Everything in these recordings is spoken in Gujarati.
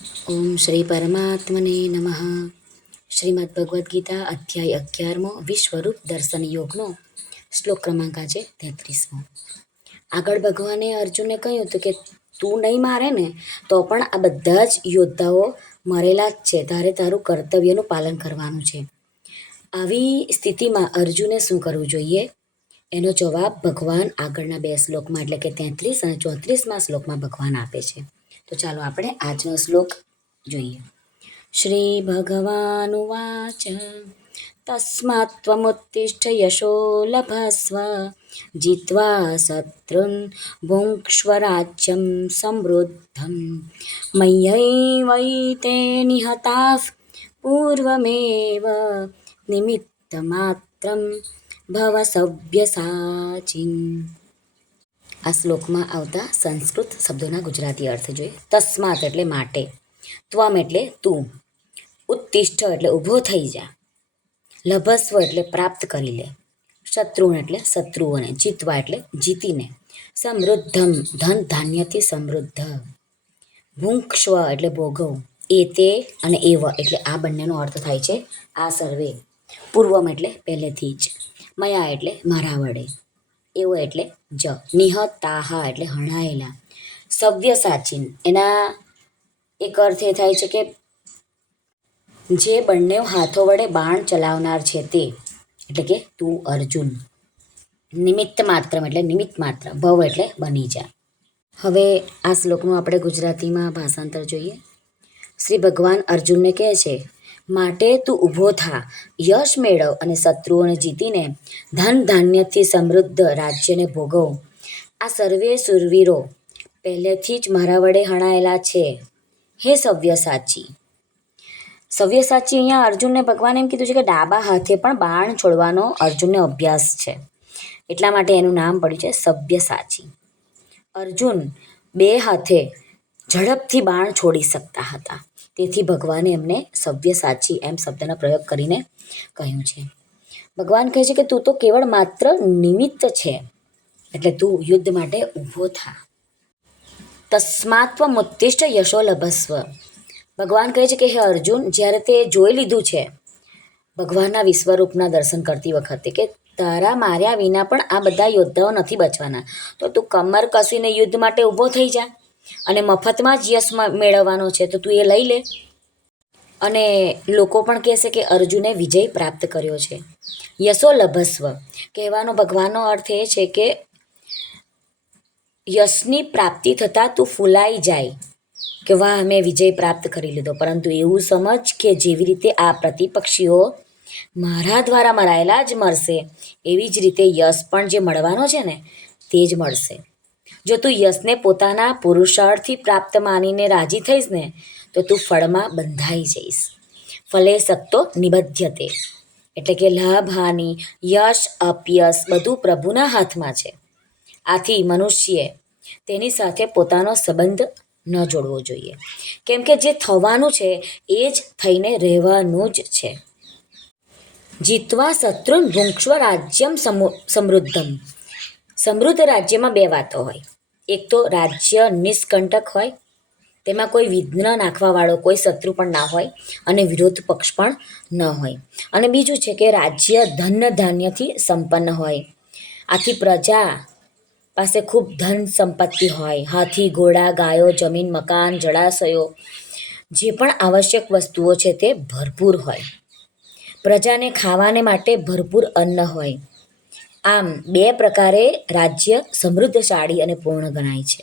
ઓમ શ્રી પરમાત્મને નમઃ. શ્રીમદ ભગવદ્ ગીતા અધ્યાય 11મો વિશ્વરૂપ દર્શન યોગનો શ્લોક ક્રમાંક આજે 33મો. આગળ ભગવાને અર્જુનને કહ્યું હતું કે તું નહીં મારે ને તો પણ આ બધા જ યોદ્ધાઓ મરેલા જ છે, તારે તારું કર્તવ્યનું પાલન કરવાનું છે. આવી સ્થિતિમાં અર્જુને શું કરવું જોઈએ એનો જવાબ ભગવાન આગળના બે શ્લોકમાં એટલે કે 33 અને 34મા શ્લોકમાં ભગવાન આપે છે. તો ચાલો આપણે આજનો શ્લોક જોઈએ. શ્રી ભગવાનુવાચ તસ્માत् ત્વમુત્તિષ્ઠ યશો લભસ્વ જીત્વા શત્રુન ભુંક્ષ્વ રાજ્યં સમૃદ્ધં મય્યૈવૈતે નિહતાઃ પૂર્વમેવ નિમિત્તમાત્રં ભવ સવ્યસાચિન. આ શ્લોકમાં આવતા સંસ્કૃત શબ્દોના ગુજરાતી અર્થ જોઈએ. તસ્માત એટલે માટે, ત્વમ એટલે તું, ઉત્તિષ્ઠ એટલે ઊભો થઈ જા, લભસ્વ એટલે પ્રાપ્ત કરી લે, શત્રુન એટલે શત્રુઓને, જીતવા એટલે જીતીને, સમૃદ્ધમ ધન ધાન્યથી સમૃદ્ધ, ભુંક્ષ્વ એટલે ભોગવ, એ તે અને એવ એટલે આ બંનેનો અર્થ થાય છે આ સર્વે, પૂર્વમ એટલે પહેલેથી જ, મયા એટલે મારા વડે, એવો એટલે જ, નિહતાહા એટલે હણાયેલા, સવ્યસાચીન એના એક અર્થ એ થાય છે કે જે બંને હાથો વડે બાણ ચલાવનાર છે તે, એટલે કે તું અર્જુન, નિમિત્ત માત્ર એટલે નિમિત્ત માત્ર, ભવ એટલે બની જા. હવે આ શ્લોકનું આપણે ગુજરાતીમાં ભાષાંતર જોઈએ. શ્રી ભગવાન અર્જુનને કહે છે, માટે તું ઊભો થા, યશ મેળવ અને શત્રુઓને જીતીને ધન ધાન્યથી સમૃદ્ધ રાજ્યને ભોગવ. આ સર્વે શૂરવીરો પહેલેથી જ મારા વડે હણાયેલા છે. હે સવ્યસાચી. સવ્યસાચી અહીંયા અર્જુનને ભગવાન એમ કીધું છે કે ડાબા હાથે પણ બાણ છોડવાનો અર્જુનને અભ્યાસ છે, એટલા માટે એનું નામ પડ્યું છે સવ્યસાચી. અર્જુન બે હાથે ઝડપથી બાણ છોડી શકતા હતા, તેથી ભગવાને એમને સવ્યસાચી એમ શબ્દનો પ્રયોગ કરીને કહ્યું છે. ભગવાન કહે છે કે તું તો કેવળ માત્ર નિમિત્ત છે, એટલે તું યુદ્ધ માટે ઊભો થા. તસ્માત્વમુત્તિષ્ઠ યશો લભસ્વ. ભગવાન કહે છે કે હે અર્જુન, જ્યારે તે જોઈ લીધું છે ભગવાનના વિશ્વરૂપના દર્શન કરતી વખતે કે તારા માર્યા વિના પણ આ બધા યોદ્ધાઓ નથી બચવાના, તો તું કમર કસીને યુદ્ધ માટે ઊભો થઈ જા, અને મફતમાં જ યશ મેળવવાનો છે તો તું એ લઈ લે. અને લોકો પણ કહેશે કે અર્જુને વિજય પ્રાપ્ત કર્યો છે. યશો લભસ્વ કહેવાનો ભગવાનનો અર્થ એ છે કે યશની પ્રાપ્તિ થતાં તું ફૂલાઈ જાય કે વાહ મેં વિજય પ્રાપ્ત કરી લીધો, પરંતુ એવું સમજ કે જેવી રીતે આ પ્રતિપક્ષીઓ મારા દ્વારા મરાયેલા જ મરશે, એવી જ રીતે યશ પણ જે મળવાનો છે ને તે જ મળશે. જો તું યશને પોતાના પુરુષાર્થથી પ્રાપ્ત માનીને રાજી થઈશ ને તો તું ફળમાં બંધાઈ જઈશ. ફલે સક્તો નિબધ્યતે એટલે કે લાભ હાનિ, યશ અપયશ બધું પ્રભુના હાથમાં છે. આથી મનુષ્યએ તેની સાથે પોતાનો સંબંધ ન જોડવો જોઈએ, કેમ કે જે થવાનું છે એ જ થઈને રહેવાનું જ છે. જીતવા શત્રુન ભુંક્ષ્વ રાજ્યમ સમૃદ્ધમ. સમૃદ્ધ રાજ્યમાં બે વાતો હોય. એક તો રાજ્ય નિષ્કંટક હોય, તેમાં કોઈ વિઘ્ન નાખવાવાળો કોઈ શત્રુ પણ ના હોય અને વિરોધ પક્ષ પણ ન હોય. અને બીજું છે કે રાજ્ય ધન ધાન્યથી સંપન્ન હોય. આથી પ્રજા પાસે ખૂબ ધન સંપત્તિ હોય, હાથી ઘોડા ગાયો જમીન મકાન જળાશયો જે પણ આવશ્યક વસ્તુઓ છે તે ભરપૂર હોય. પ્રજાને ખાવાને માટે ભરપૂર અન્ન હોય. આમ બે પ્રકારે રાજ્ય સમૃદ્ધશાળી અને પૂર્ણ ગણાય છે.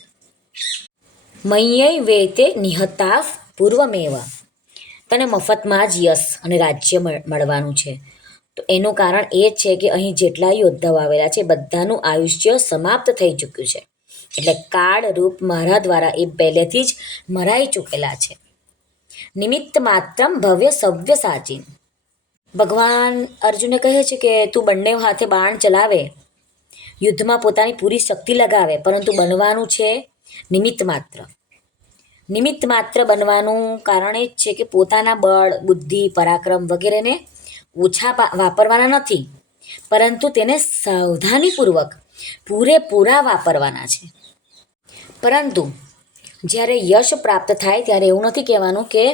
મય્યૈ વેતે નિહતાઃ પૂર્વમેવ. તને મફતમાં જ યશ અને રાજ્ય મળવાનું છે. તો એનું કારણ એ છે કે અહીં જેટલા યોદ્ધાઓ આવેલા છે બધાનું આયુષ્ય સમાપ્ત થઈ ચૂક્યું છે, એટલે કાળ રૂપ મારા દ્વારા એ પહેલેથી જ મરાઈ ચૂકેલા છે. નિમિત્ત માત્રમ ભવ્ય સવ્યસાચીન. ભગવાન અર્જુને કહે છે કે તું બંને હાથે બાણ ચલાવે, યુદ્ધમાં પોતાની પૂરી શક્તિ લગાવે, પરંતુ બનવાનું છે નિમિત્ત માત્ર. નિમિત્ત માત્ર બનવાનું કારણ એ જ છે કે પોતાના બળ બુદ્ધિ પરાક્રમ વગેરેને ઓછા વાપરવાના નથી, પરંતુ તેને સાવધાનીપૂર્વક પૂરેપૂરા વાપરવાના છે. પરંતુ જ્યારે યશ પ્રાપ્ત થાય ત્યારે એવું નથી કહેવાનું કે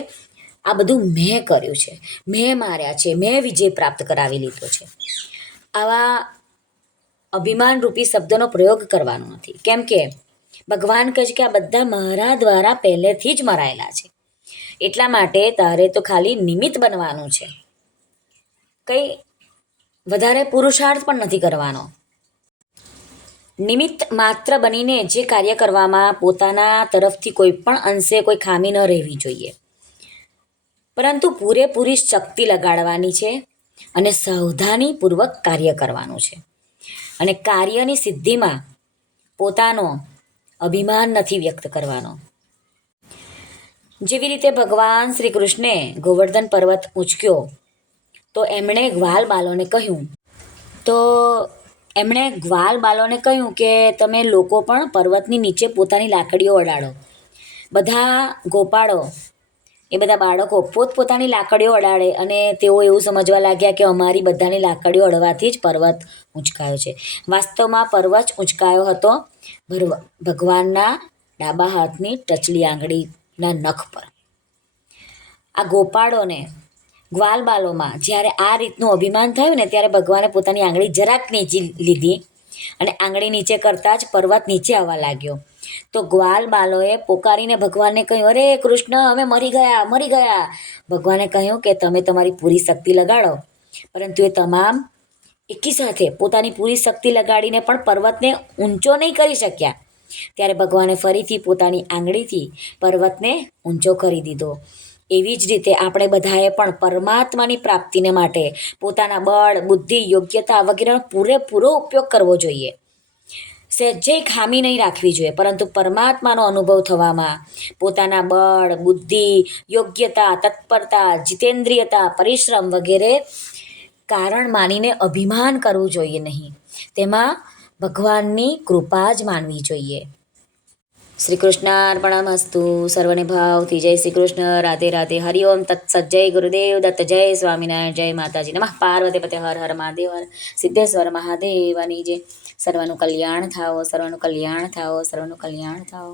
આ બધું મેં કર્યું છે, મેં માર્યા છે, મેં વિજય પ્રાપ્ત કરાવી લીધો છે. આવા અભિમાનરૂપી શબ્દનો પ્રયોગ કરવાનો નથી. કેમ કે ભગવાન કહે છે કે આ બધા મારા દ્વારા પહેલેથી જ મરાયેલા છે. એટલા માટે તારે તો ખાલી નિમિત્ત બનવાનું છે, કંઈ વધારે પુરુષાર્થ પણ નથી કરવાનો. નિમિત્ત માત્ર બનીને જે કાર્ય કરવામાં પોતાના તરફથી કોઈ પણ અંશે કોઈ ખામી ન રહેવી જોઈએ, પરંતુ પૂરેપૂરી શક્તિ લગાડવાની છે અને સાવધાનીપૂર્વક કાર્ય કરવાનું છે. અને કાર્યની સિદ્ધિમાં પોતાનો અભિમાન નથી વ્યક્ત કરવાનો. જેવી રીતે ભગવાન શ્રી કૃષ્ણે ગોવર્ધન પર્વત ઊંચક્યો તો એમણે ગ્વાલ બાલોને કહ્યું કે તમે લોકો પણ પર્વતની નીચે પોતાની લાકડીઓ અડાડો. બધા ગોપાળો એ બધા બાળકો પોતપોતાની લાકડીઓ અડાડે અને તેઓ એવું સમજવા લાગ્યા કે અમારી બધાની લાકડીઓ અડવાથી જ પર્વત ઊંચકાયો છે. વાસ્તવમાં પર્વત ઊંચકાયો હતો ભગવાનના ડાબા હાથની ટચલી આંગળીના નખ પર. આ ગોપાળોને ગ્વાલબાલોમાં જ્યારે આ રીતનું અભિમાન થયું ને ત્યારે ભગવાને પોતાની આંગળી જરાક નીચી લીધી અને આંગળી નીચે કરતાં જ પર્વત નીચે આવવા લાગ્યો. તો ગ્વાલબાલોએ પોકારીને ભગવાનને કહ્યું, અરે કૃષ્ણ, અમે મરી ગયા. ભગવાને કહ્યું કે તમે તમારી પૂરી શક્તિ લગાડો, પરંતુ એ તમામ એકી સાથે પોતાની પૂરી શક્તિ લગાડીને પણ પર્વતને ઊંચો નહીં કરી શક્યા. ત્યારે ભગવાને ફરીથી પોતાની આંગળીથી પર્વતને ઊંચો કરી દીધો. એવી જ રીતે આપણે બધાએ પણ પરમાત્માની પ્રાપ્તિને માટે પોતાના બળ, બુદ્ધિ, યોગ્યતા વગેરેનો પૂરેપૂરો ઉપયોગ કરવો જોઈએ. સહેજે ખામી નહીં રાખવી જોઈએ, પરંતુ પરમાત્માનો અનુભવ થવામાં પોતાના બળ, બુદ્ધિ, યોગ્યતા, તત્પરતા, જીતેન્દ્રિયતા, પરિશ્રમ વગેરે કારણ માનીને અભિમાન કરવું જોઈએ નહીં. તેમાં ભગવાનની કૃપા જ માનવી જોઈએ. શ્રી કૃષ્ણાર્પણમસ્તુ. સર્વને ભાવથી જય શ્રી કૃષ્ણ. રાધે રાધે. હરિઓમ તત્સત. જય ગુરુદેવ દત્ત. જય સ્વામિનારાયણ. જય માતાજી. નમઃ પાર્વતી પતે. હર હર મહાદેવ. હર સિદ્ધેશ્વર મહાદેવની જય. સર્વનું કલ્યાણ થાઓ.